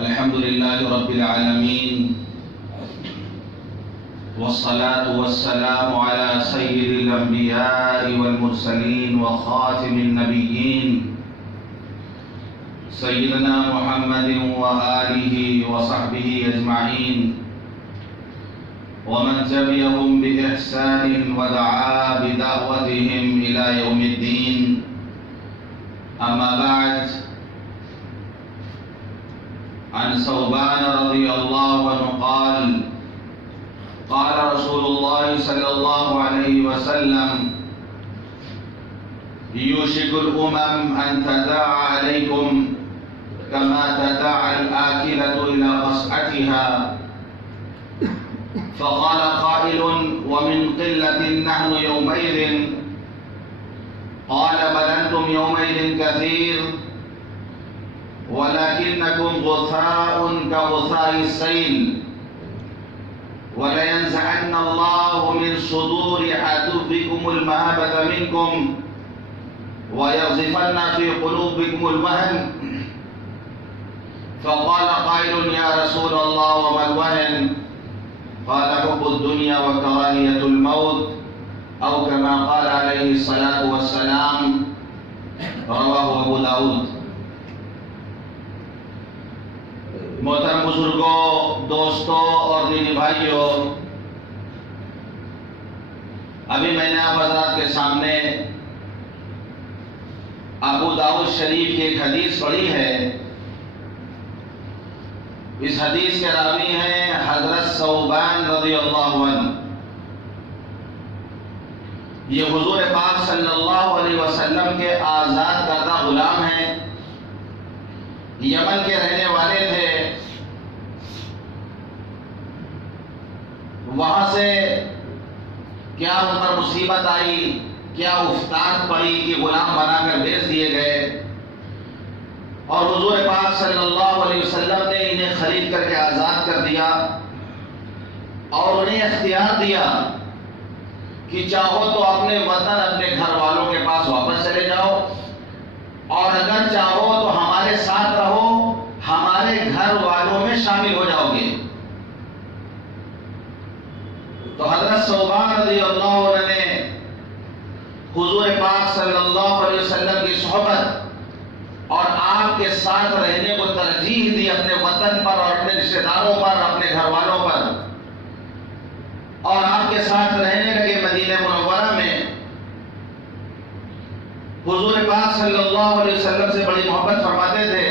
الحمد لله رب العالمين، والصلاة والسلام على سيد الأنبياء والمرسلين وخاتم النبيين سيدنا محمد وآله وصحبه أجمعين، ومن تبعهم بإحسان ودعا بدعوتهم إلى يوم الدين. أما بعد، عن ثوبان رضي الله عنه قال: قال رسول الله صلى الله عليه وسلم: يوشك الأمم أن تداعى عليكم كما تداعى الآكلة إلى قصعتها. فقال قائل: ومن قلة نحن يومئذ؟ قال: بل أنتم يومئذ كثير، ولكنكم غثاء كغثاء السيل، ولينزعن الله من صدور عدوكم المهابة منكم، ويغزفن في قلوبكم الوهن. فقال قائل: يا رسول الله وما الوهن؟ قال: حب الدنيا وكراهية الموت، أو كما قال عليه الصلاة والسلام. رواه ابو داود. محترم بزرگوں، دوستوں اور دینی بھائیوں، ابھی میں نے آپ حضرات کے سامنے ابو داؤد شریف کی ایک حدیث پڑھی ہے. اس حدیث کے راوی ہیں حضرت ثوبان رضی اللہ عنہ. یہ حضور پاک صلی اللہ علیہ وسلم کے آزاد کردہ غلام ہیں. یمن کے رہنے والے تھے. وہاں سے کیا ان پر مصیبت آئی، کیا افتاد پڑی کہ غلام بنا کر بیچ دیے گئے، اور حضور پاک صلی اللہ علیہ وسلم نے انہیں خرید کر کے آزاد کر دیا اور انہیں اختیار دیا کہ چاہو تو اپنے وطن، اپنے گھر والوں کے پاس واپس چلے جاؤ، اور اگر چاہو تو ہمارے ساتھ رہو، ہمارے گھر والوں میں شامل ہو جاؤ گے. تو حضرت ثوبان رضی اللہ عنہ نے حضور پاک صلی اللہ علیہ وسلم کی صحبت اور آپ کے ساتھ رہنے کو ترجیح دی اپنے وطن پر اور اپنے رشتہ داروں پر، اپنے گھر والوں پر، اور آپ کے ساتھ رہنے لگے مدینہ منورہ میں. حضور پاک صلی اللہ علیہ وسلم سے بڑی محبت فرماتے تھے.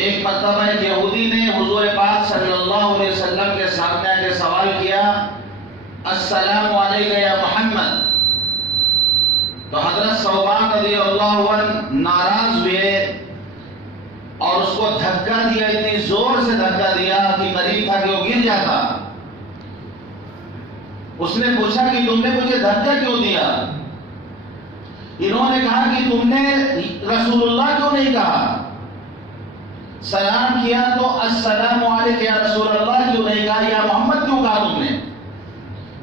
ایک مرتبہ ایک یہودی نے حضور پاک صلی اللہ علیہ وسلم کے سامنے آ کے سوال کیا: السلام علیکم یا محمد. تو حضرت ثوبان رضی اللہ عنہ ناراض ہوئے اور اس کو دھکا دیا، اتنی زور سے دھکا دیا کہ قریب تھا کہ وہ گر جاتا. اس نے پوچھا کہ تم نے مجھے دھکا کیوں دیا؟ انہوں نے کہا کہ تم نے رسول اللہ کیوں نہیں کہا؟ سلام کیا تو السلام علیکم یا رسول اللہ کیوں نہیں کہا؟ یا محمد کیوں کہا تم نے؟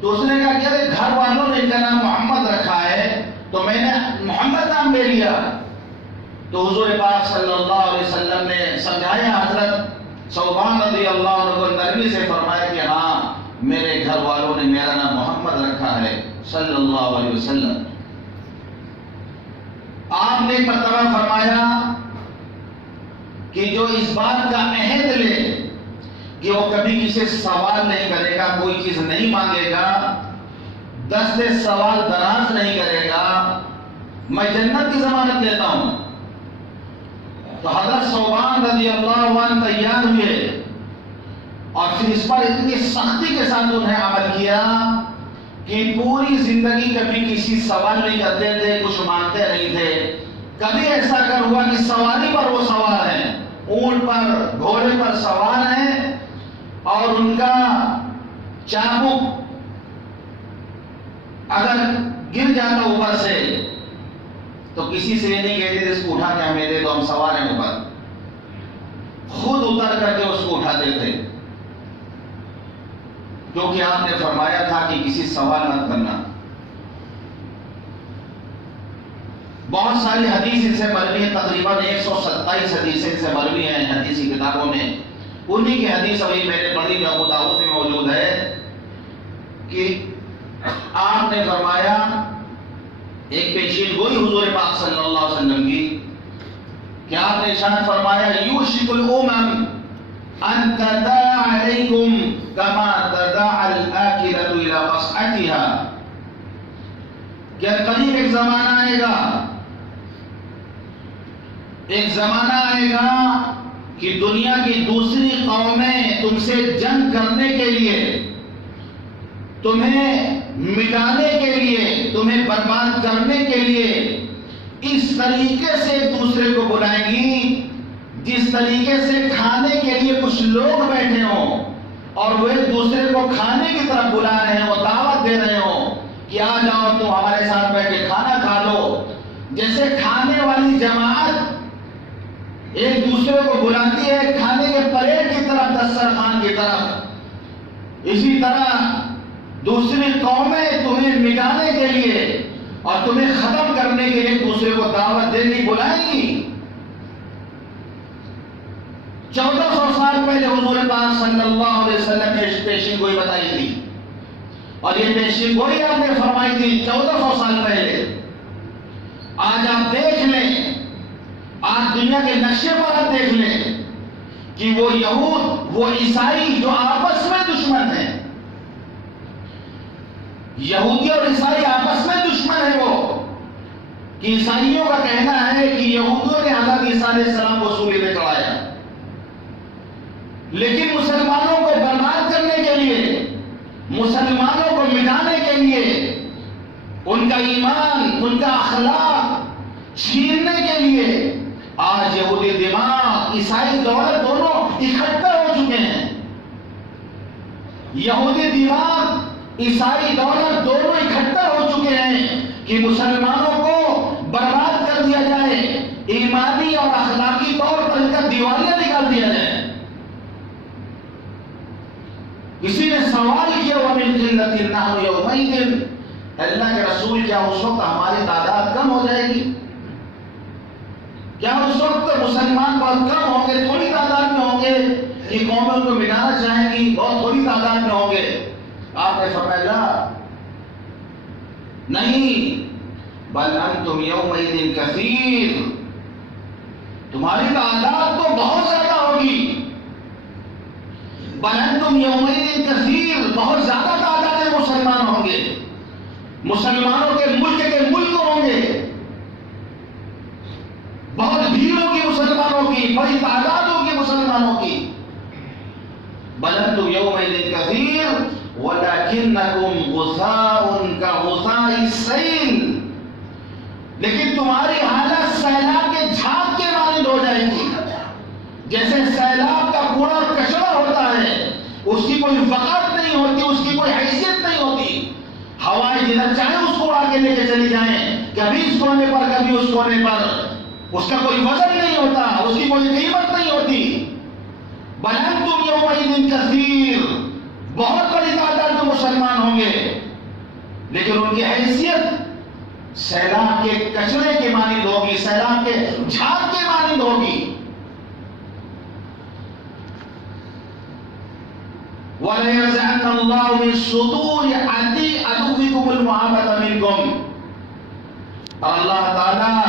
تو اس نے کہا کہ گھر والوں نے ان کا نام محمد رکھا ہے تو میں نے محمد نام لے لیا. تو حضور پاک صلی اللہ علیہ وسلم نے سمجھایا حضرت ثوبان رضی اللہ عنہ کو نرمی سے، فرمایا کہ ہاں میرے گھر والوں نے میرا نام محمد رکھا ہے صلی اللہ علیہ وسلم. آپ نے ایک مرتبہ فرمایا کہ جو اس بات کا عہد لے کہ وہ کبھی کسی سے سوال نہیں کرے گا، کوئی چیز نہیں مانگے گا، دست سوال دراز نہیں کرے گا، میں جنت کی ضمانت دیتا ہوں. تو حضرت ثوبان رضی اللہ عنہ تیار ہوئے اور پھر اس پر اتنی سختی کے ساتھ انہیں عمل کیا کہ پوری زندگی کبھی کسی سوال نہیں کرتے تھے، کچھ مانگتے نہیں تھے. کبھی ایسا اگر ہوا کہ سواری پر وہ سوار ہیں، اونٹ پر، گھوڑے پر سوار ہیں، اور ان کا چابک اگر گر جاتا اوپر سے تو کسی سے یہ نہیں کہتے تھے اس کو اٹھا کے ہمیں دے دو، ہم سوار ہیں اوپر. خود اتر کر کے اس کو اٹھاتے تھے، کیونکہ آپ نے فرمایا تھا کہ کسی سوال مت کرنا. بہت ساری حدیث ان سے مروی ہیں، تقریباً 127 حدیثیں ان سے مروی ہیں حدیثی کتابوں میں. انہی کی حدیث ابھی میں نے پڑھی جو ابو داؤد میں موجود ہے کہ آپ نے فرمایا ایک پیشین گوئی حضور پاک صلی اللہ علیہ وسلم کی کہ آپ نے ارشاد فرمایا یوشک الامم ان تداع علیکم کما تداع الاکلۃ الی قصعتها، کہ قریب ایک زمانہ آئے گا کہ دنیا کی دوسری قومیں تم سے جنگ کرنے کے لیے، تمہیں مٹانے کے لیے، تمہیں برباد کرنے کے لیے اس طریقے سے ایک دوسرے کو بلائیں گی جس طریقے سے کھانے کے لیے کچھ لوگ بیٹھے ہوں اور وہ ایک دوسرے کو کھانے کی طرف بلا رہے ہوں، دعوت دے رہے ہوں کہ آ جاؤ تم ہمارے ساتھ بیٹھ کے کھانا کھا لو. جیسے کھانے والی جماعت ایک دوسرے کو بلاتی ہے کھانے کے پلیٹ کی طرف، دسترخوان کی طرف، اسی طرح دوسری قومیں تمہیں مٹانے کے لیے اور تمہیں ختم کرنے کے لیے ایک دوسرے کو دعوت دینی بلائیں گی. 1400 سال پہلے حضور پاک صلی اللہ علیہ وسلم نے پیشین گوئی بتائی تھی، اور یہ پیشین گوئی آپ نے فرمائی تھی 1400 سال پہلے. آج آپ دیکھ لیں، آج دنیا کے نقشے پر آپ دیکھ لیں کہ وہ یہود، وہ عیسائی جو آپس میں دشمن ہیں، یہودی اور عیسائی آپس میں دشمن ہیں. وہ کہ عیسائیوں کا کہنا ہے کہ یہودیوں نے حضرت عیسیٰ علیہ السلام کو سولی پہ چڑھایا، لیکن مسلمانوں کو برباد کرنے کے لیے، مسلمانوں کو مٹانے کے لیے، ان کا ایمان، ان کا اخلاق چھیننے کے لیے آج یہودی دماغ، عیسائی دولت دونوں اکٹھا ہو چکے ہیں. یہودی دماغ، عیسائی دولت دونوں اکٹھا ہو چکے ہیں کہ مسلمانوں کو برباد کر دیا جائے، ایمانی اور اخلاقی طور پر ان کا دیوالیہ نکال دیا جائے. کسی نے سوال کیا وَمِنْ قِلَّةٍ نَحْنُ يَوْمَئِذٍ، اللہ کے رسول کیا اس وقت ہماری تعداد کم ہو جائے گی؟ کیا اس وقت مسلمان بہت کم ہوں گے، تھوڑی تعداد میں ہوں گے کہ قومیں ان کو مٹانا چاہیں گی، بہت تھوڑی تعداد میں ہوں گے؟ آپ نے فرمایا نہیں، بل انتم یومئذ کثیر، تمہاری تعداد تو بہت زیادہ ہوگی. بل انتم یومئذ کثیر، بہت زیادہ تعداد میں مسلمان ہوں گے، مسلمانوں کے ملک ہوں گے، بہت بھیڑ ہوگی مسلمانوں کی، بڑی تعداد ہوگی مسلمانوں کی. بل انتم یومئذ کثیر وَلَكِنَّكُمْ غُثَاءٌ كَغُثَاءِ السَّيْلِ، لیکن تمہاری حالت سیلاب کے جھاگ کے مانند ہو جائے گی. جیسے سیلاب کا کوڑا کچرا ہوتا ہے، اس کی کوئی وقت نہیں ہوتی، اس کی کوئی حیثیت نہیں ہوتی، ہوائیں جدھر چاہے اس کو اڑا کے لے کے چلی جائیں، کبھی اس کونے پر کبھی اس کونے پر، اس کا کوئی وزن نہیں ہوتا، اس کی کوئی قیمت نہیں ہوتی. بل انتم یومئذ کثیر، بہت بڑی تعداد میں مسلمان ہوں گے، لیکن ان کی حیثیت سیلاب کے کچرے کے مانند ہوگی، سیلاب کے جھاگ کے مانند ہوگی. وَلَيَنزِعَنَّ اللَّهُ مِن صُدُورِ عَدُوِّكُمُ الْمُحَبَّةَ مِنكُمْ، اور اللہ تعالیٰ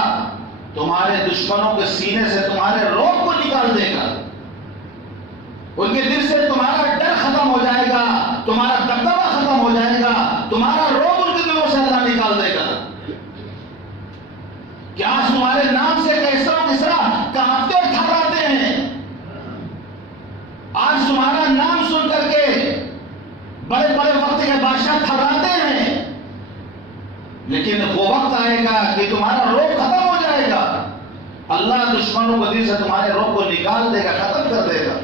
تمہارے دشمنوں کے سینے سے تمہارے روب کو نکال دے گا، ان کے دل سے تمہارا ڈر ختم ہو جائے گا، تمہارا دبدبہ ختم ہو جائے گا، تمہارا روب ان کے دلوں سے اللہ نکال دے گا. کہ آج تمہارے نام سے کیسا کسرا کانپتے اور تھراتے ہیں، آج تمہارا نام سن کر کے بڑے بڑے وقت کے بادشاہ تھراتے ہیں، لیکن وہ وقت آئے گا کہ تمہارا روب ختم ہو جائے گا، اللہ دشمنوں کو دل سے تمہارے روب کو نکال دے گا، ختم کر دے گا.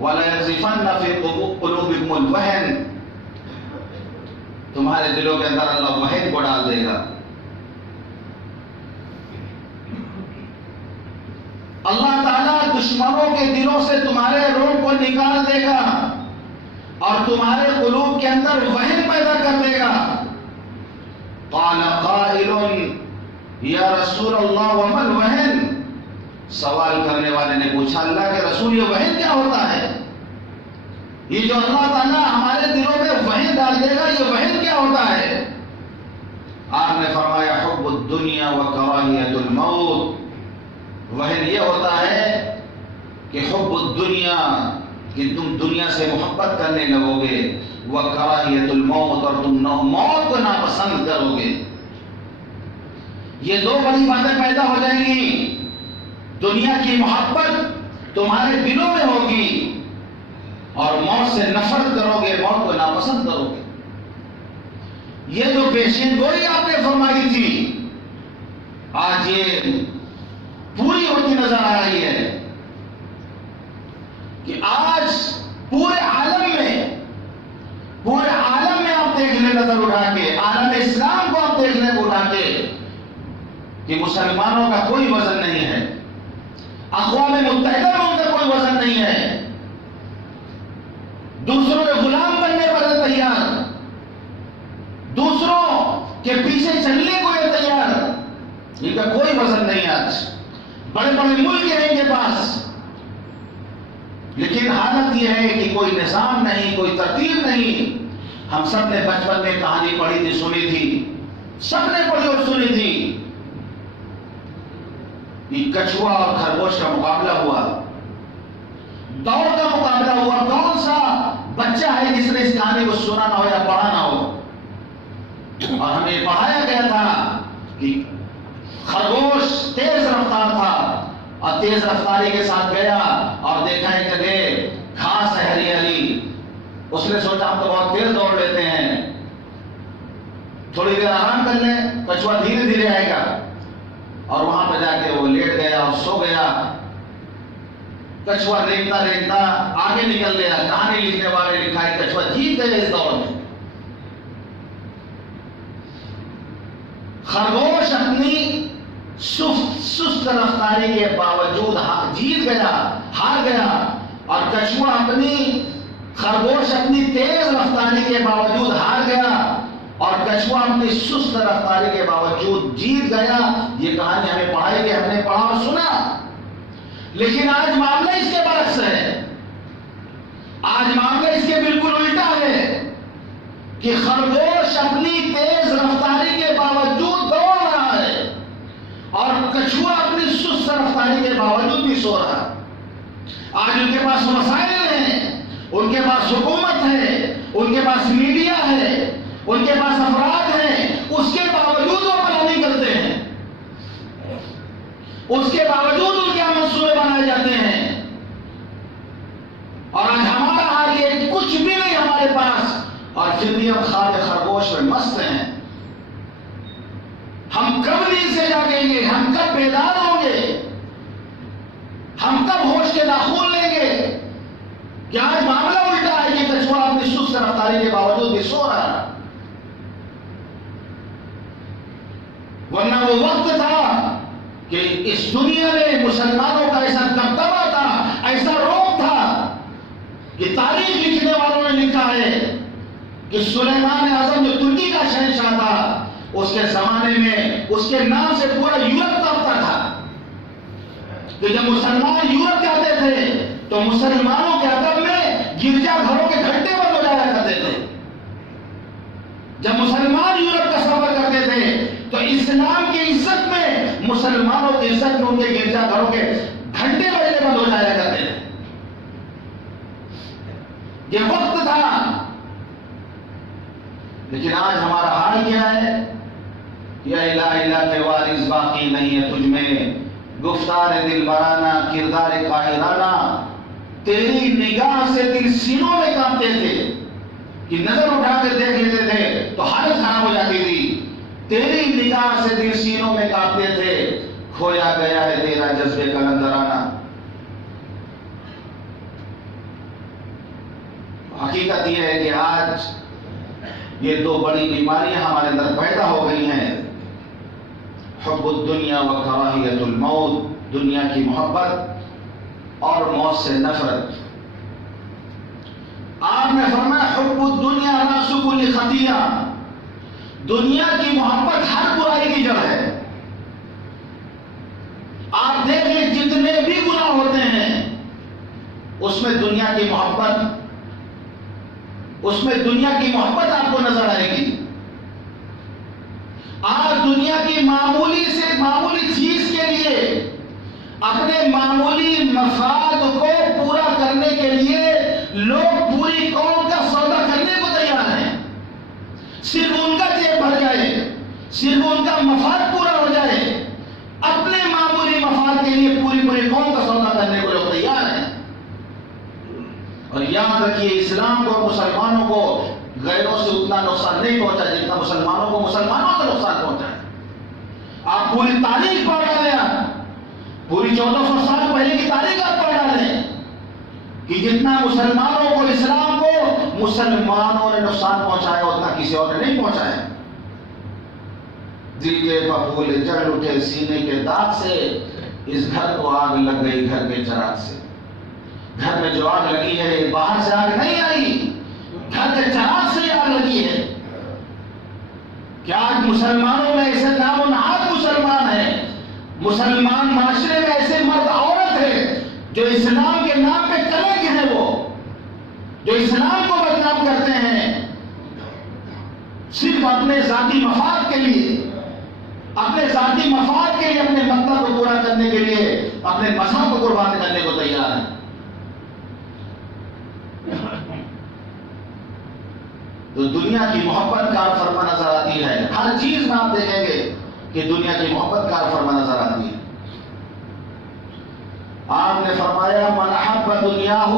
وَلَيَقْذِفَنَّ فِي قُلُوبِكُمُ الْوَهْنَ، تمہارے دلوں کے اندر اللہ وہن کو ڈال دے گا. اللہ تعالیٰ دشمنوں کے دلوں سے تمہارے روح کو نکال دے گا اور تمہارے قلوب کے اندر وہن پیدا کر دے گا. قَالَ قَائِلٌ، یا رسول اللہ ومل وہن، سوال کرنے والے نے پوچھا اللہ کے رسول یہ وہن کیا ہوتا ہے؟ یہ جو اللہ تعالیٰ ہمارے دلوں میں وہن ڈال دے گا یہ وہن کیا ہوتا ہے؟ آپ نے فرمایا حب الدنیا و کراہیت الموت، وہن یہ ہوتا ہے کہ حب الدنیا، کہ تم دنیا سے محبت کرنے لگو گے، و کراہیت الموت، اور تم موت کو ناپسند کرو گے۔ یہ دو بڑی باتیں پیدا ہو جائیں گی، دنیا کی محبت تمہارے دلوں میں ہوگی اور موت سے نفرت کرو گے، موت کو ناپسند کرو گے۔ یہ جو پیشین گوئی آپ نے فرمائی تھی آج یہ پوری ہوتی نظر آ رہی ہے کہ آج پورے عالم میں آپ دیکھ لیں نظر اٹھا کے، عالم اسلام کو آپ دیکھ لیں اٹھا کے کہ مسلمانوں کا کوئی وزن نہیں ہے، اقوام متحدہ میں ان کا کوئی وزن نہیں ہے، دوسروں کے غلام بننے پر تیار، دوسروں کے پیچھے چلنے کو یہ تیار، ان کا کوئی وزن نہیں۔ آج بڑے بڑے ملک ہیں ان کے پاس، لیکن حالت یہ ہے کہ کوئی نظام نہیں، کوئی ترتیب نہیں۔ ہم سب نے بچپن میں کہانی پڑھی تھی، سنی تھی، سب نے پڑھی اور سنی تھی کہ کچھوا اور خرگوش کا مقابلہ ہوا، دوڑ کا مقابلہ ہوا، کون سا بچہ ہے جس نے اس کہانی کو سنا نہ ہو یا پڑھا نہ ہو؟ اور ہمیں پڑھایا گیا تھا کہ خرگوش تیز رفتار تھا اور تیز رفتاری کے ساتھ گیا اور دیکھا ایک جگہ گھاس ہے ہری ہری، اس نے سوچا ہم تو بہت تیز دوڑ لیتے ہیں، تھوڑی دیر آرام کر لیں، کچھوا دھیرے دھیرے آئے گا، اور وہاں پہ جا کے وہ لیٹ گیا اور سو گیا۔ کچھوا ریگتا ریگتا آگے نکل گیا، کہانی لکھنے والے لکھا ہے کچھوا جیت گئے اس دوڑ میں۔ خرگوش اپنی سست رفتاری کے باوجود جیت گیا، ہار گیا، اور کچھوا خرگوش اپنی تیز رفتاری کے باوجود ہار گیا اور کچھوا اپنی سست رفتاری کے باوجود جیت گیا۔ یہ کہانی ہمیں پڑھائی گئی، ہم نے پڑھا اور سنا، لیکن آج معاملہ اس کے برعکس ہے۔ آج معاملہ اس کے بالکل الٹا ہے کہ خرگوش اپنی تیز رفتاری کے باوجود دوڑ رہا ہے اور کچھوا اپنی سست رفتاری کے باوجود بھی سو رہا ہے۔ آج ان کے پاس وسائل ہیں، ان کے پاس حکومت ہے، ان کے پاس میڈیا ہے، ان کے پاس افراد ہیں، اس کے باوجود وہ عمل نہیں کرتے ہیں، اس کے باوجود ان کے منصوبے بنائے جاتے ہیں۔ اور آج ہمارا حال یہ کہ کچھ بھی نہیں ہمارے پاس، اور پھر بھی ہم خواب خرگوش میں مست ہیں۔ ہم کب نیند سے جاگیں گے؟ ہم کب بیدار ہوں گے؟ ہم کب ہوش کے ناخن لیں گے کہ آج معاملہ الٹا ہے کہ کچھوا اپنی سست رفتاری کے باوجود بھی سو رہا ہے؟ ورنہ وہ وقت تھا کہ اس دنیا میں مسلمانوں کا ایسا دبدبہ تھا، ایسا روب تھا کہ تاریخ لکھنے والوں نے لکھا ہے کہ سلیمان اعظم جو ترکی کا شہنشاہ تھا، اس کے زمانے میں اس کے نام سے پورا یورپ کانپتا تھا۔ کہ جب مسلمان یورپ جاتے تھے تو مسلمانوں کے ادب میں گرجا گھروں کے گھنٹے بند ہو جایا کرتے تھے۔ جب مسلمان یورپ کا سفر کرتے تھے تو اسلام کی عزت میں، مسلمانوں کی عزت میں ان کے گرجا گھروں کے گھنٹے بجنے بند ہو جایا کرتے تھے۔ یہ وقت تھا، لیکن آج ہمارا حال کیا ہے؟ یا الہ الا کے وارث باقی نہیں ہے تجھ میں، گفتار دل برانہ کردار قاہرانہ، تیری نگاہ سے دل سینوں میں کانپتے تھے کہ نظر اٹھا کر دیکھ لیتے تھے تو حالت خراب ہو جاتی تھی۔ تیری نگاہ سے دل سینوں میں کانپتے تھے، کھویا گیا ہے تیرا جذبے کلندرانہ۔ حقیقت یہ ہے کہ آج یہ دو بڑی بیماریاں ہمارے اندر پیدا ہو گئی ہیں، حب الدنیا و کراہیت الموت، دنیا کی محبت اور موت سے نفرت۔ آپ نے فرمایا حب الدنیا راس کل خطیہ، دنیا کی محبت ہر برائی کی جڑ ہے۔ ہوتے ہیں اس میں دنیا کی محبت آپ کو نظر آئے گی. آج دنیا کی معمولی سے معمولی چیز کے لیے اپنے معمولی مفاد کو پورا کرنے کے لیے لوگ پوری قوم کا سودا کرنے کو تیار ہیں. صرف ان کا جیب بھر جائے, صرف ان کا مفاد پورا ہو جائے, اپنے معمولی مفاد کے لیے پوری قوم کا سودا کرنے کو لوگ تیار ہیں. اور یاد رکھیے, اسلام کو, مسلمانوں کو غیروں سے اتنا نقصان نہیں پہنچا جتنا مسلمانوں کو مسلمانوں سے نقصان پہنچا ہے. آپ پوری تاریخ پڑھ ڈالیں, پوری 1400 سال پہلے کی تاریخ آپ پڑھ ڈالیں کہ جتنا مسلمانوں کو, اسلام کو مسلمانوں نے نقصان پہنچایا اتنا کسی اور نے نہیں پہنچایا. دل کے پھپھولے جل اٹھے سینے کے داغ سے, اس گھر کو آگ لگ گئی گھر کے چراغ سے. گھر میں جو آگ لگی ہے باہر سے آگ نہیں آئی, گھر کے چراغ سے آگ لگی ہے. کیا آج مسلمانوں میں ایسے نام و نہاد مسلمان ہیں, مسلمان معاشرے میں ایسے مرد عورت ہیں جو اسلام کے نام پہ کلنک ہیں, وہ جو اسلام کو بدنام کرتے ہیں صرف اپنے ذاتی مفاد کے لیے, اپنے ذاتی مفاد کے لیے, اپنے مقصد کو پورا کرنے کے لیے اپنے مذہب کو قربان کرنے کو تیار ہیں. تو دنیا کی محبت کار فرما نظر آتی ہے. ہر چیز میں آپ دیکھیں گے کہ دنیا کی محبت کار فرما نظر آتی ہے. آپ نے فرمایا من احب دنیاہ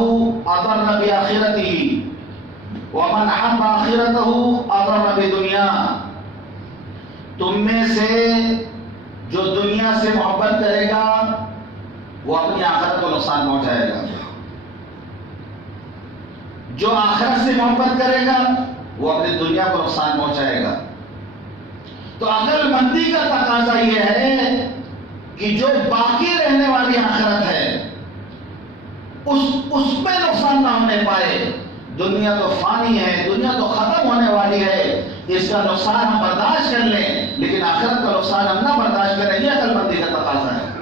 اضر بآخرتہ ومن احب آخرتہ اضر بدنیا. تم میں سے جو دنیا سے محبت کرے گا وہ اپنی آخرت کو نقصان پہنچائے گا, جو آخرت سے محبت کرے گا وہ اپنی دنیا کو نقصان پہنچائے گا. تو عقل مندی کا تقاضا یہ ہے کہ جو باقی رہنے والی آخرت ہے اس میں نقصان نہ ہونے پائے. دنیا تو فانی ہے, دنیا تو ختم ہونے والی ہے, اس کا نقصان ہم برداشت کر لیں لیکن آخرت کا نقصان ہم نہ برداشت کریں. یہ عقل مندی کا تقاضا ہے.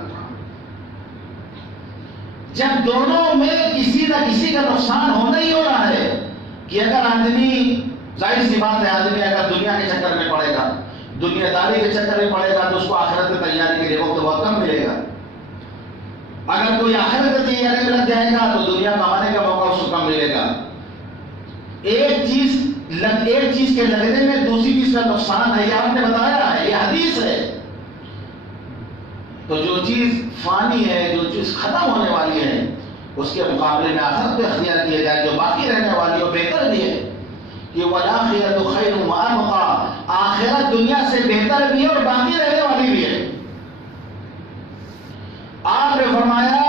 جب دونوں میں کسی نہ کسی کا نقصان ہونا ہی ہو رہا ہے کہ اگر آدمی, ظاہر سی بات ہے, آدمی اگر دنیا کے چکر میں پڑے گا, دنیا داری کے چکر میں پڑے گا تو اس کو آخرت کی تیاری کے لیے وقت بہت کم ملے گا. اگر کوئی آخرت کی تیاری میں لگ جائے گا تو دنیا کمانے کا موقع اس کو کم ملے گا. ایک چیز کے لگنے میں دوسری چیز کا نقصان ہے, یہ آپ نے بتایا ہے, یہ حدیث ہے. تو جو چیز فانی ہے, جو چیز ختم ہونے والی ہے, اس کے مقابلے میں آخرت کو اختیار کیا جائے جو باقی رہنے والی ہے, بہتر بھی ہے. کہ والآخرۃ خیر وابقیٰ, آخرت دنیا سے بہتر بھی ہے اور باقی رہنے والی بھی ہے. آپ نے فرمایا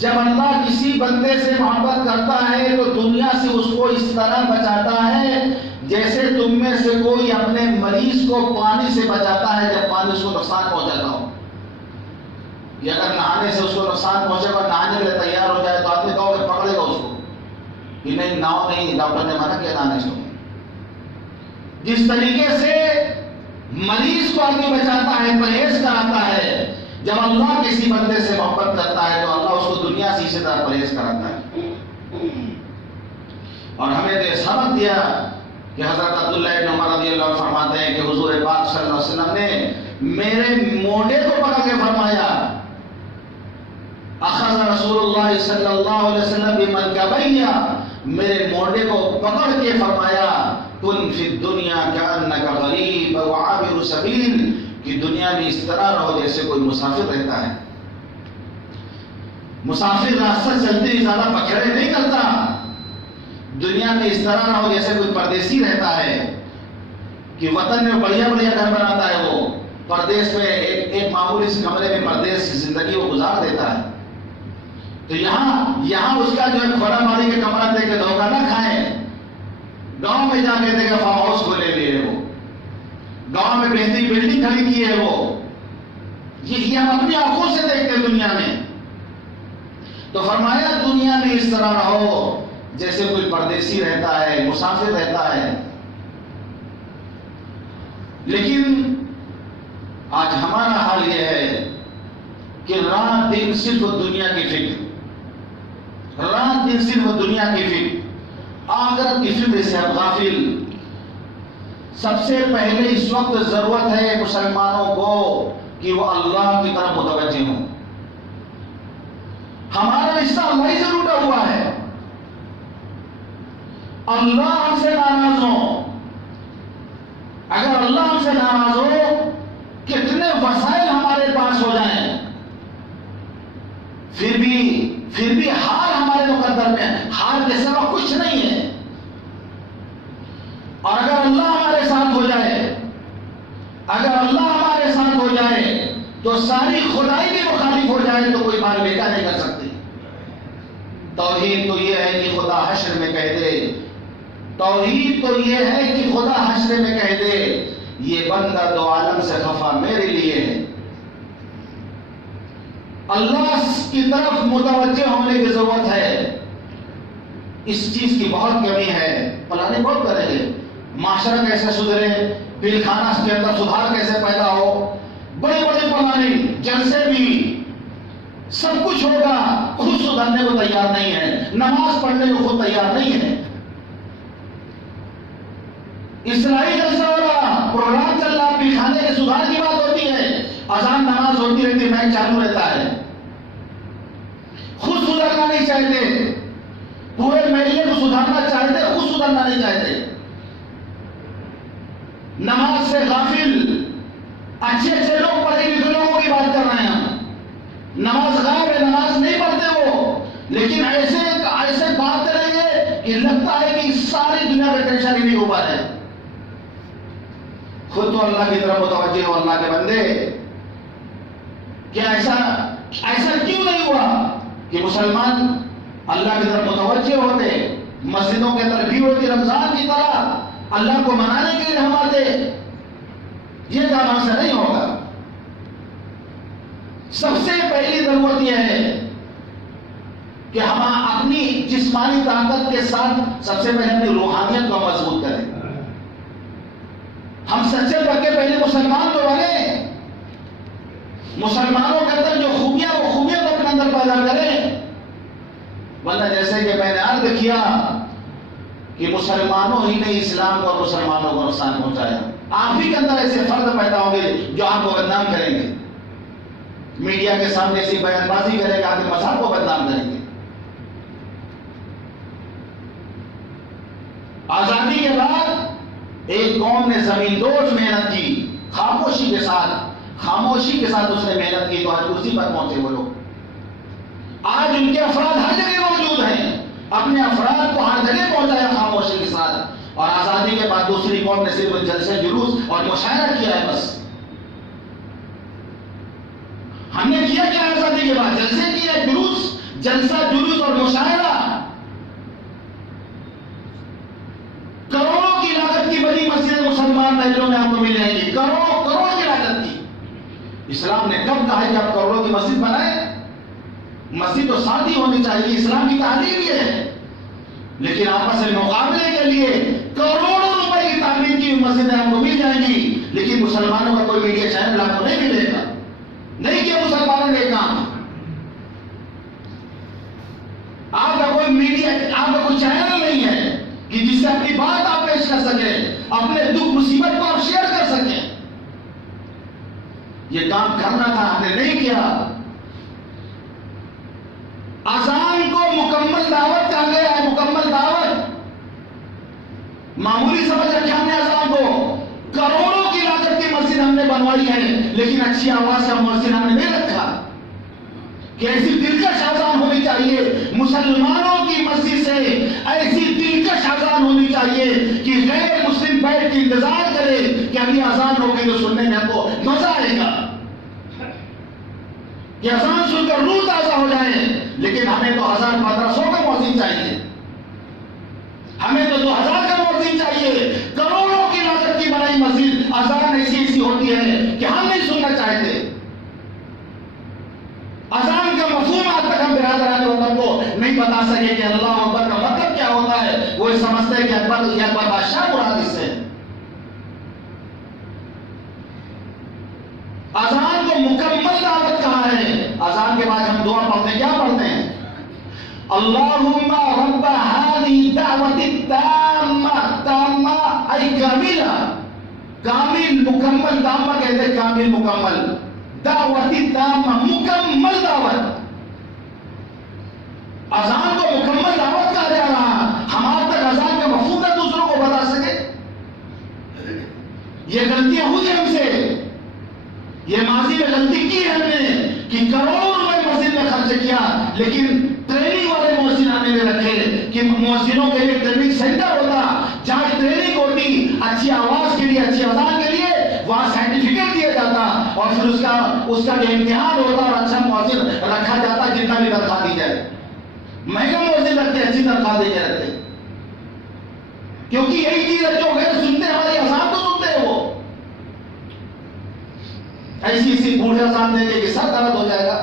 جب اللہ کسی بندے سے محبت کرتا ہے تو دنیا سے اس کو اس طرح بچاتا ہے جیسے تم میں سے کوئی اپنے مریض کو پانی سے بچاتا ہے جب پانی اس کو نقصان پہنچاتا ہو. یہ اگر نہانے سے اس کو نقصان پہنچے گا, نہانے کے لیے تیار ہو جائے تو آدمی کہو کہ پکڑے گا اس کو کہ نہیں ناؤ نہیں, ڈاکٹر نے منع کیا نہانے سے. جس طریقے سے مریض کو آدمی بچاتا ہے, پرہیز کراتا ہے, جب اللہ کسی بندے سے محبت کرتا ہے تو اللہ اس کو دنیا سے اسی طرح پرہیز کراتا ہے. اور ہمیں تو سبق دیا کہ حضرت عبداللہ ابن عمر رضی اللہ عنہ فرماتے ہیں کہ حضور پاک صلی اللہ علیہ وسلم نے میرے مونڈے کو پکڑ کے فرمایا, اخذ رسول اللہ صلی اللہ علیہ وسلم بمنکبیہ, میرے مونڈے کو پکڑ کے فرمایا کن فی الدنیا کأنک غریب وعابر سبیل, کہ دنیا میں اس طرح رہو جیسے کوئی مسافر رہتا ہے. مسافر راستہ چلتے ہی زیادہ پکڑے نہیں کرتا. دنیا میں اس طرح رہو جیسے کوئی پردیسی رہتا ہے کہ وطن میں بڑھیا بڑھیا گھر بناتا ہے, وہ پردیس میں ایک معمولی سے کمرے میں پردیس کی زندگی وہ گزار دیتا ہے. تو یہاں اس کا جو ہے کھوڑا ماری کے کمرہ دے کے دھوکہ نہ کھائیں. گاؤں میں جا کے دیکھا فارم ہاؤس کھولے لیے, وہ گاؤں میں بہترین بلڈنگ کھڑی کی ہے, وہ یہ ہم اپنی آنکھوں سے دیکھتے ہیں دنیا میں. تو فرمایا دنیا میں اس طرح رہو جیسے کوئی پردیسی رہتا ہے, مسافر رہتا ہے. لیکن آج ہمارا حال یہ ہے کہ رات دن صرف دنیا کی فکر، رات دن صرف دنیا کی فکر، آخرت کی فکر سے ہم غافل۔ سب سے پہلے اس وقت ضرورت ہے مسلمانوں کو کہ وہ اللہ کی طرف متوجہ ہوں۔ ہمارا حصہ اللہ ہی سے ٹوٹا ہوا ہے، اللہ ہم سے ناراض ہو۔ اگر اللہ ہم سے ناراض ہو، کتنے وسائل ہمارے پاس ہو جائیں، پھر بھی حال ہمارے مقدر میں، حال کے سوا کچھ نہیں ہے۔ اور اگر اللہ ہمارے ساتھ ہو جائے، اگر اللہ ہمارے ساتھ ہو جائے تو ساری خدائی بھی مخالف ہو جائے تو کوئی بات بیٹا نہیں کر سکتی۔ توحید تو یہ ہے کہ خدا حشر میں کہہ دے، توحید تو یہ ہے کہ خدا حشر میں کہہ دے یہ بندہ دو عالم سے خفا میرے لیے ہے۔ اللہ کی طرف متوجہ ہونے کی ضرورت ہے۔ اس چیز کی بہت کمی ہے۔ پلاننگ بہت کریں گے، معاشرہ کیسے سدھرے، پھر خانہ کے اندر سدھار کیسے پیدا ہو، بڑے بڑے پلاننگ، جلسے بھی، سب کچھ ہوگا، خود سدھرنے کو تیار نہیں ہے، نماز پڑھنے کو خود تیار نہیں ہے۔ اصلاحی جلسہ ہو رہا، پروگرام چل رہا، پھر خانے کے سدھار کی بات ہوتی ہے، اذان نماز ہوتی رہتی ہے، مائک چالو رہتا ہے۔ خود سدھرنا نہیں چاہتے، پورے محلے کو سدھارنا چاہتے، خود سدھرنا نہیں چاہتے۔ نماز سے غافل، اچھے اچھے لوگ، پڑھے لکھے لوگوں کی بات کر رہے ہیں ہم۔ نماز غائب ہے، نماز نہیں پڑھتے وہ، لیکن ایسے بات کریں گے کہ لگتا ہے کہ ساری دنیا کا ٹینشن ہی نہیں ہو پا رہا ہے۔ خود تو اللہ کی طرف متوجہ ہو، اللہ کے بندے، کیا ایسا کیوں نہیں ہوا کہ مسلمان اللہ کی طرف متوجہ ہوتے، مسجدوں کے اندر بھیڑ ہوتی رمضان کی طرح، اللہ کو منانے کے لیے ہم آتے؟ یہ کام ہم سے نہیں ہوگا۔ سب سے پہلی ضرورت یہ ہے کہ ہم اپنی جسمانی طاقت کے ساتھ سب سے پہلے اپنی روحانیت کو مضبوط کریں۔ ہم سچے پکے پہلے مسلمان تو بنے، مسلمانوں کے اندر جو خوبیاں، وہ خوبیاں کو اپنے اندر پیدا کریں۔ ورنہ جیسے کہ میں نے عرض کیا کہ مسلمانوں ہی نے اسلام کو اور مسلمانوں کو نقصان پہنچایا۔ آپ ہی کے اندر ایسے فرد پیدا ہوں گے جو آپ کو بدنام کریں گے، میڈیا کے سامنے ایسی بیان بازی کرے گا، آپ کے مذہب کو بدنام کریں گے۔ آزادی کے بعد ایک قوم نے زمین دوز محنت کی، خاموشی کے ساتھ اس نے محنت کی، تو آج کرسی پر پہنچے وہ لوگ۔ آج ان کے افراد ہر جگہ موجود ہیں، اپنے افراد کو ہر جگہ پہنچایا خاموشی کے ساتھ۔ اور آزادی کے بعد دوسری قوم نے صرف جلسے، جلوس اور مشاعرہ کیا ہے بس۔ ہم نے کیا کیا آزادی کے بعد؟ جلسے کیا، جلسہ جلوس اور مشاعرہ۔ کروڑوں کی لاگت کی بڑی مسجد مسلمان محلوں میں آپ کو مل جائیں گی، کروڑوں کی لاگت کی۔ اسلام نے کب کہا ہے کہ آپ کروڑوں کی مسجد بنائیں؟ مسجد تو سادی ہونی چاہیے، اسلام کی تعلیم یہ ہے، لیکن آپس میں مقابلے کے لیے کروڑوں روپے کی تعمیر کی مسجدیں آپ کو مل جائیں گی، لیکن مسلمانوں کا کوئی میڈیا چینل آپ کو نہیں ملے گا۔ نہیں کیا مسلمانوں نے کام، آپ کا کوئی میڈیا، آپ کا کوئی چینل نہیں ہے کہ جس سے اپنی بات آپ پیش کر سکیں، اپنے دکھ مصیبت کو آپ شیئر کر سکیں۔ یہ کام کرنا تھا، ہم نے نہیں کیا۔ اذان کو مکمل دعوت کہا گیا ہے، مکمل دعوت۔ معمولی سمجھ رکھے ہم نے اذان کو، کروڑوں کی لاگت کی مسجد ہم نے بنوائی ہے، لیکن اچھی آواز کا مؤذن ہم نے نہیں رکھا کہ ایسی دلکش اذان ہونی چاہیے مسلمانوں کی مسجد سے، ایسی دلکش اذان ہونی چاہیے کہ غیر مسلم بیٹھ کے انتظار کرے کہ ابھی اذان ہوگی تو سننے میں آپ کو مزہ آئے گا، کہ اذان سن کر روح تازہ ہو جائے۔ لیکن ہمیں تو 1500 کا مؤذن چاہیے، ہمیں تو 2000 کا مؤذن چاہیے۔ کروڑوں کی لاگت کی بنائی مسجد، اذان ایسی ہوتی ہے کہ ہم نہیں سننا چاہتے۔ اذان کا مفہوم آج تک ہم برادران وطن کو نہیں بتا سکے کہ اللہ اکبر کا مطلب کیا ہوتا ہے۔ وہ سمجھتے ہیں کہ اکبر بادشاہ مراد اس سے۔ اذان کو مکمل دعوت کہا ہے، اذان کے بعد ہم دعا پڑھتے ہیں، کیا پڑھتے ہیں؟ اللہم رب هذه الدعوة التامة، تامہ ای کاملہ، کامل مکمل، تامہ کہتے ہیں کامل مکمل، دعوت تامہ مکمل دعوت، اذان کو مکمل دعوت کہا جا رہا، ہمارے تک اذان کا مفہوم ہے دوسروں کو بتا سکے۔ یہ غلطیاں ہوئی ہم سے، یہ ماضی میں غلطی کی ہے ہم نے کہ کروڑوں روپے مسجد میں خرچ کیا، لیکن ٹریننگ والے مؤذن ہم نے رکھے کہ مؤذنوں کے لیے ٹریننگ سینٹر ہوتا جہاں ٹریننگ ہوتی اچھی آواز کے لیے، اچھی اذان کے لیے، وہاں سرٹیفکیٹ دیا جاتا اور پھر اس کا جو امتحان ہوتا اور اچھا مؤذن رکھا جاتا، جتنا بھی تنخواہ دی جائے، مہنگا مؤذن رکھتے، اچھی تنخواہ دے کے رکھتے، کیونکہ یہی چیز ہے جو غیر سنتے ہماری اذان تو سنتے ہیں، وہ ایسی بوڑھے اذان دیں گے کہ سر درد ہو جائے گا،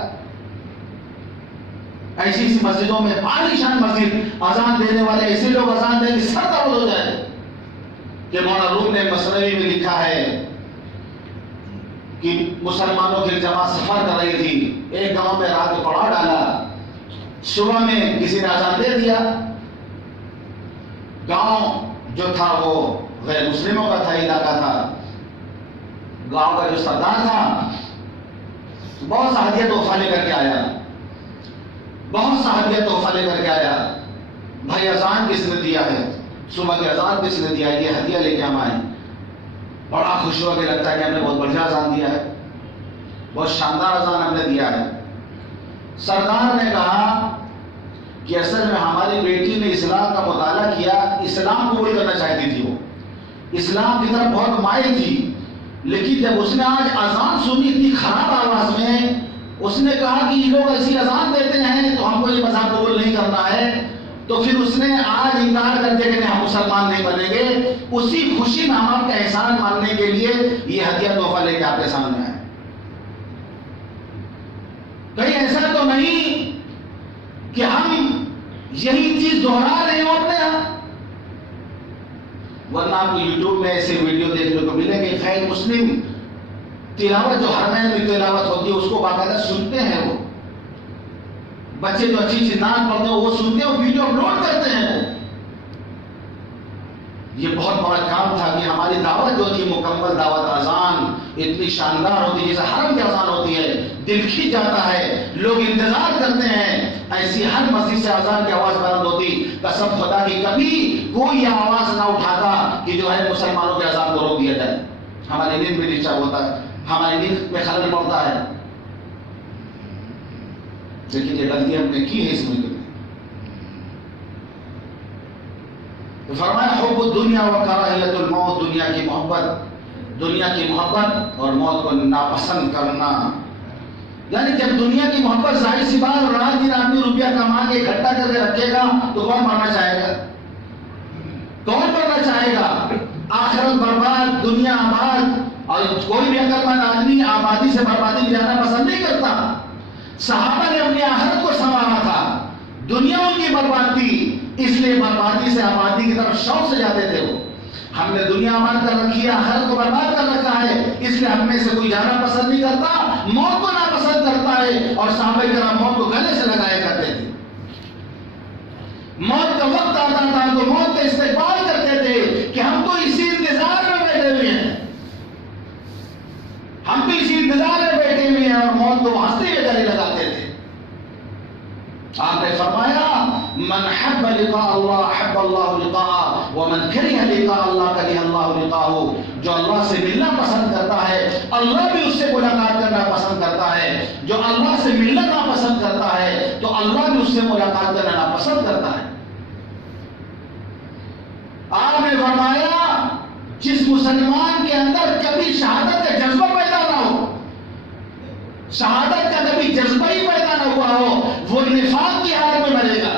ایسی مسجدوں میں عالیشان مسجد اذان دینے والے ایسے لوگ اذان دیں کہ سر درد ہو جائے، کہ مولانا روم نے مثنوی میں لکھا ہے کہ مسلمانوں کی جماعت سفر کر رہی تھی، ایک گاؤں میں رات کو پڑا ڈالا، صبح میں کسی نے اذان دے دیا، گاؤں جو تھا وہ غیر مسلموں کا تھا، علاقہ تھا، گاؤں کا جو سردار تھا بہت سا ہدیہ تحفہ لے کر کے آیا، بہت سا ہدیہ تحفہ لے کر کے آیا، بھائی اذان کس نے دیا ہے، صبح کی اذان کس نے دیا ہے، یہ ہدیہ لے کے ہم آئے، بڑا خوش ہو کے لگتا ہے کہ ہم نے بہت بڑھیا اذان دیا ہے، بہت شاندار اذان ہم نے دیا ہے۔ سردار نے کہا کہ اصل میں ہماری بیٹی نے اسلام کا مطالعہ کیا، اسلام قبول کرنا چاہتی تھی، وہ اسلام کی طرف بہت مائل تھی، لیکن جب اس نے آج اذان سنی اتنی خراب آواز میں، اس نے کہا کہ یہ لوگ ایسی اذان دیتے ہیں تو ہم کو یہ مذہب قبول نہیں کرنا ہے، تو پھر اس نے آج انکار کر دیا کہ ہم مسلمان نہیں بنیں گے۔ اسی خوشی میں ہم آپ کا احسان ماننے کے لیے یہ ہدیہ تحفہ لے کے آپ کے سامنے آئے۔ کہیں ایسا تو نہیں کہ ہم یہی چیز دہرا رہے ہوں اپنے یہاں، ورنہ آپ کو یوٹیوب میں ایسے ویڈیو دیکھنے کو ملیں گے، غیر مسلم تلاوت جو حرمین میں تلاوت ہوتی ہے اس کو باقاعدہ سنتے ہیں، وہ بچے جو اچھی اچھی نعت پڑھتے ہیں وہ سنتے ہیں، وہ ویڈیو اپلوڈ کرتے ہیں۔ یہ بہت بڑا کام تھا کہ ہماری دعوت جو تھی مکمل دعوت، اذان اتنی شاندار ہوتی ہے جیسے حرم کی اذان ہوتی ہے، دل کھنچ جاتا ہے، لوگ انتظار کرتے ہیں، ایسی ہر مسجد سے اذان کی آواز بلند ہوتی، قسم خدا کی کبھی کوئی یہ آواز نہ اٹھاتا کہ جو ہے مسلمانوں کے اذان کو روک دیا جائے، ہماری نیند میں ڈسٹرب ہوتا ہے، ہماری نیند میں خلل پڑتا ہے، لیکن یہ غلطی ہم نے کی ہے اس ملک میں۔ تو فرمایا حب الدنیا و کراہیت الموت، دنیا کی محبت اور موت کو ناپسند کرنا، یعنی جب دنیا کی محبت ظاہر سی بات، رات دن آدمی روپیہ کما کے اکٹھا کر کے رکھے گا تو کون مرنا چاہے گا؟ کون مرنا چاہے گا؟ آخرت برباد، دنیا آباد، اور کوئی بھی عقل مند آدمی آبادی سے بربادی میں جانا پسند نہیں کرتا۔ صحابہ نے اپنی آخرت کو سنوارا تھا، دنیا ان کی برباد تھی، اس لیے بربادی سے آبادی کی طرف شوق سے جاتے تھے۔ وہ ہم نے دنیا آباد کر رکھی ہے، آخرت کو برباد کر رکھا ہے، اس لیے ہم میں سے کوئی جانا پسند نہیں کرتا، موت کو ناپسند کرتا ہے، اور صحابہ کرام موت کو گلے سے لگایا کرتے تھے۔ موت کا وقت آتا تھا تو موت کا استقبال کرتے تھے کہ ہم تو اسی انتظار میں بیٹھے ہوئے ہیں، ہم تو اسی انتظار میں بیٹھے ہوئے ہیں، اور موت کو ہنستے ہوئے گلے لگاتے تھے۔ آپ نے فرمایا من حب لقاء اللہ حب اللہ لقاءہ ومن کرہ لقاء اللہ کرہ اللہ لقاءہ، جو اللہ سے ملنا پسند کرتا ہے اللہ بھی اس سے ملاقات کرنا پسند کرتا ہے، جو اللہ سے ملنا ناپسند کرتا ہے تو اللہ بھی اس سے ملاقات کرنا ناپسند کرتا ہے۔ آپ نے فرمایا جس مسلمان کے اندر کبھی شہادت کا جذبہ پیدا نہ ہو، شہادت کا کبھی جذبہ ہی پیدا نہ ہوا ہو، وہ نفاق کی حالت میں مرے گا۔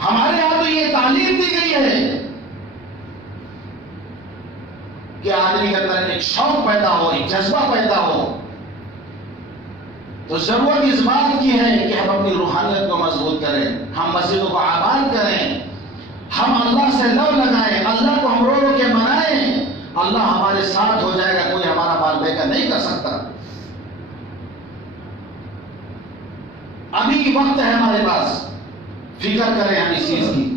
ہمارے یہاں تو یہ تعلیم دی گئی ہے کہ آدمی کے اندر ایک شوق پیدا ہو، ایک جذبہ پیدا ہو، تو ضرورت اس بات کی ہے کہ ہم اپنی روحانیت کو مضبوط کریں، ہم مسجدوں کو آباد کریں، ہم اللہ سے لو لگائیں، اللہ کو ہم رو رو کے منائیں، اللہ ہمارے ساتھ ہو جائے گا، کوئی ہمارا بال بیکا نہیں کر سکتا۔ ابھی وقت ہے ہمارے پاس، فکر کریں ہم اس چیز کی،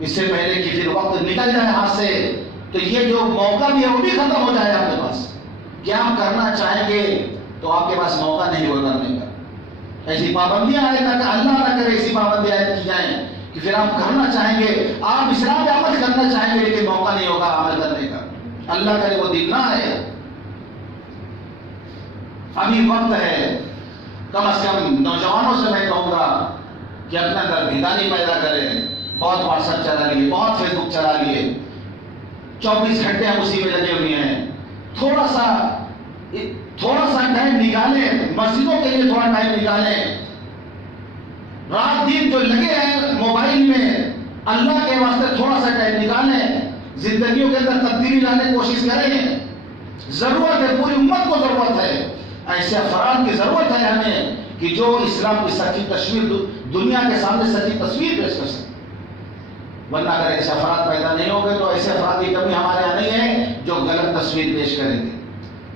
اس سے پہلے کہ پھر وقت نکل جائے ہاتھ سے، تو یہ جو موقع بھی ہے وہ بھی ختم ہو جائے آپ کے پاس۔ کیا آپ کرنا چاہیں گے تو آپ کے پاس موقع نہیں ہوگا کرنے کا۔ ایسی پابندیاں آئے تک اللہ نہ کرے ایسی پابندیاں عائد کی جائیں کہ پھر آپ کرنا چاہیں گے، آپ اسلام پہ عمل کرنا چاہیں گے لیکن موقع نہیں ہوگا عمل کرنے کا۔ اللہ کرے وہ دن نہ آئے۔ ابھی وقت ہے، کم از کم نوجوانوں سے میں کہوں گا کہ اپنے اندر بیداری پیدا کریں۔ بہت واٹس ایپ چلا لیے، بہت فیس بک چلا لیے، 24 گھنٹے ہم اسی میں لگے ہوئے ہیں۔ تھوڑا سا ٹائم نکالیں، مسجدوں کے لیے تھوڑا ٹائم نکالیں۔ رات دن جو لگے ہیں موبائل میں، اللہ کے واسطے تھوڑا سا ٹائم نکالیں، زندگیوں کے اندر تبدیلی لانے کی کوشش کریں۔ ضرورت ہے، پوری امت کو ضرورت ہے، ایسے افراد کی ضرورت ہے ہمیں کہ جو اسلام کی سچی تصویر دنیا کے سامنے سچی تصویر پیش کر سکے۔ ورنہ اگر ایسے افراد پیدا نہیں ہوں گے تو ایسے افراد کی کمی ہمارے یہاں نہیں ہے جو غلط تصویر پیش کریں گے،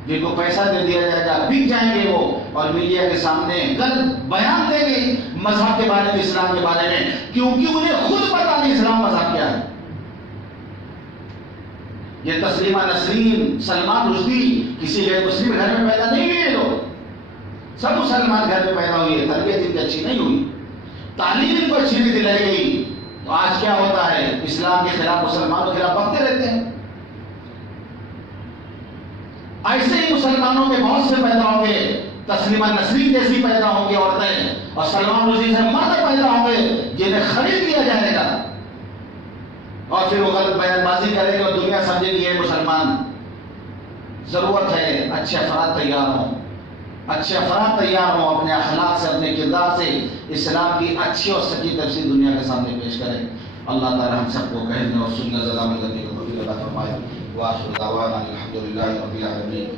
جن کو پیسہ دے دیا جائے گا، بک جائیں گے وہ، اور میڈیا کے سامنے غلط بیان دیں گے مذہب کے بارے میں، اسلام کے بارے میں، کیونکہ انہیں خود پتا نہیں اسلام مذہب کیا ہے۔ یہ تسلیمہ نسرین، سلمان رشدی کسی غیر مسلم گھر میں پیدا نہیں ہوئے، لوگ سب مسلمان گھر میں پیدا ہوئی ہے، تربیت ان کی اچھی نہیں ہوئی، تعلیم ان کو اچھی نہیں دلائی گئی، تو آج کیا ہوتا ہے، اسلام کے خلاف، مسلمانوں کے خلاف بکتے رہتے ہیں۔ ایسے ہی مسلمانوں میں بہت سے پیدا ہوں گے، تسلیمہ نسرین جیسی پیدا ہوں گی عورتیں، اور سلمان رشدی سے مرد پیدا ہوں گے جنہیں خرید لیا جائے گا، اور پھر وہ غلط بیان بازی کریں گے اور دنیا سمجھے گی یہ مسلمان۔ ضرورت ہے اچھے افراد تیار ہوں، اچھے افراد تیار ہوں، اپنے اخلاق سے، اپنے کردار سے اسلام کی اچھی اور سچی تفسیر دنیا کے سامنے پیش کریں۔ اللہ تعالی ہم سب کو کہنے اور سننے زیادہ عمل کرنے کی توفیق عطا فرمائے۔ وآخر دعوانا الحمدللہ رب العالمین۔